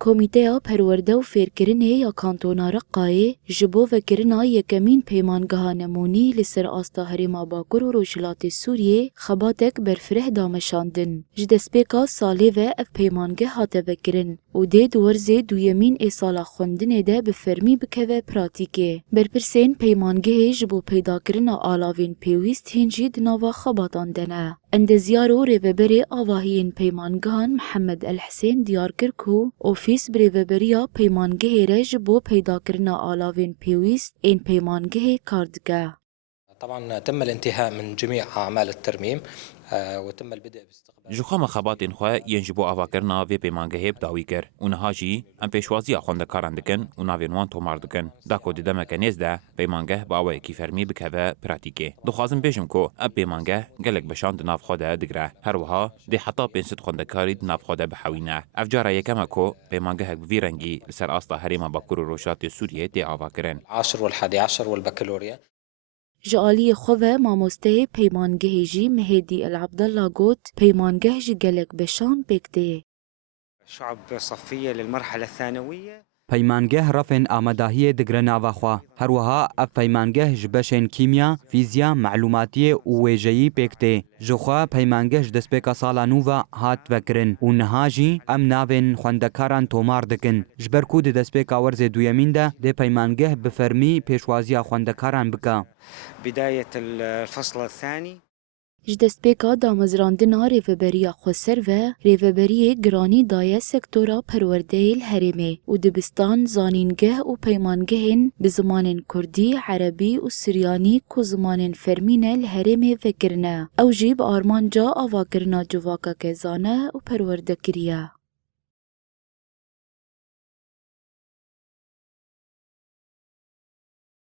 کمیته پرورده و فیرکرینه یا کانتونا رقایه جبو و کرنا یکمین پیمانگاه نمونی لسر آستا هریما باکور و روشلات سوریه خباتک برفره دامشاندن. جدسپیکا ساله و اف پیمانگه هاته وکرن و ده دورزه دویمین ایسالا خوندنه ده بفرمی بکوه پراتیکه. برپرسین پیمانگه جبو پیدا کرنا آلاوین پیویست هنجی دناوا خباتان دنه. اندزیارو ریوبری آواهین پیمانگهان محمد الحسین دیار کرکو اوفیس بریوبریا پیمانگه رج بو پیدا کرنا آلاوین پیویست این پیمانگه کاردگه. طبعا تم الانتهاء من جميع أعمال الترميم وتم البدء باستقبال جخوا مخاباتین خو ینجبو آواکرنا وی پیمانگه بداوی کر و نهاجی ام پیشوازی خوندکاران دکن و ناوینوان تومار دکن داکو دیده مکنیز ده پیمانگه باوی کی فرمی بکوه پراتیکه دخوازم بیشم کو اب پیمانگه گلک بشان دناف خوده دگره هر وها دی حتا پنسد خوندکاری دناف خوده بحوینه افجارا یکم کو پیمانگه بوی رنگی لسر آستا هریما باکور روشات سوریه دی آواکرن 10 والحادي عشر والبكالوريا. جالی خواه ماموسته پیمانگه جی مهدی العبدالله گوت پیمانگه جی گلک بشان بکده. شعب صفية للمرحلة الثانوية. پیمانگه رفن آمداهی دگره ناوخوا هروها اف پیمانگه جبشن کیمیا فیزیا معلوماتی و ویجهی پکته جخوا پیمانگه جدسپیکا سالا نووا هات وکرن و نهاجی ام ناوین خوندکاران تومار دکن جبرکو د دسپیکا ورز دویمین ده پیمانگه بفرمی پیشوازی خوندکاران بکا بداية الفصل الثاني. جدسپیکا دامزراندنا ریوبریا خسر و ریوبری گرانی دایه سکتورا پرورده الهرمه و دبستان زانینگه و پیمانگهن بزمان کردی، عربی و سریانی کو زمان فرمین الهرمه وکرنه او جیب آرمان جا آواگرنا جواکا که زانه و پرورده کریه.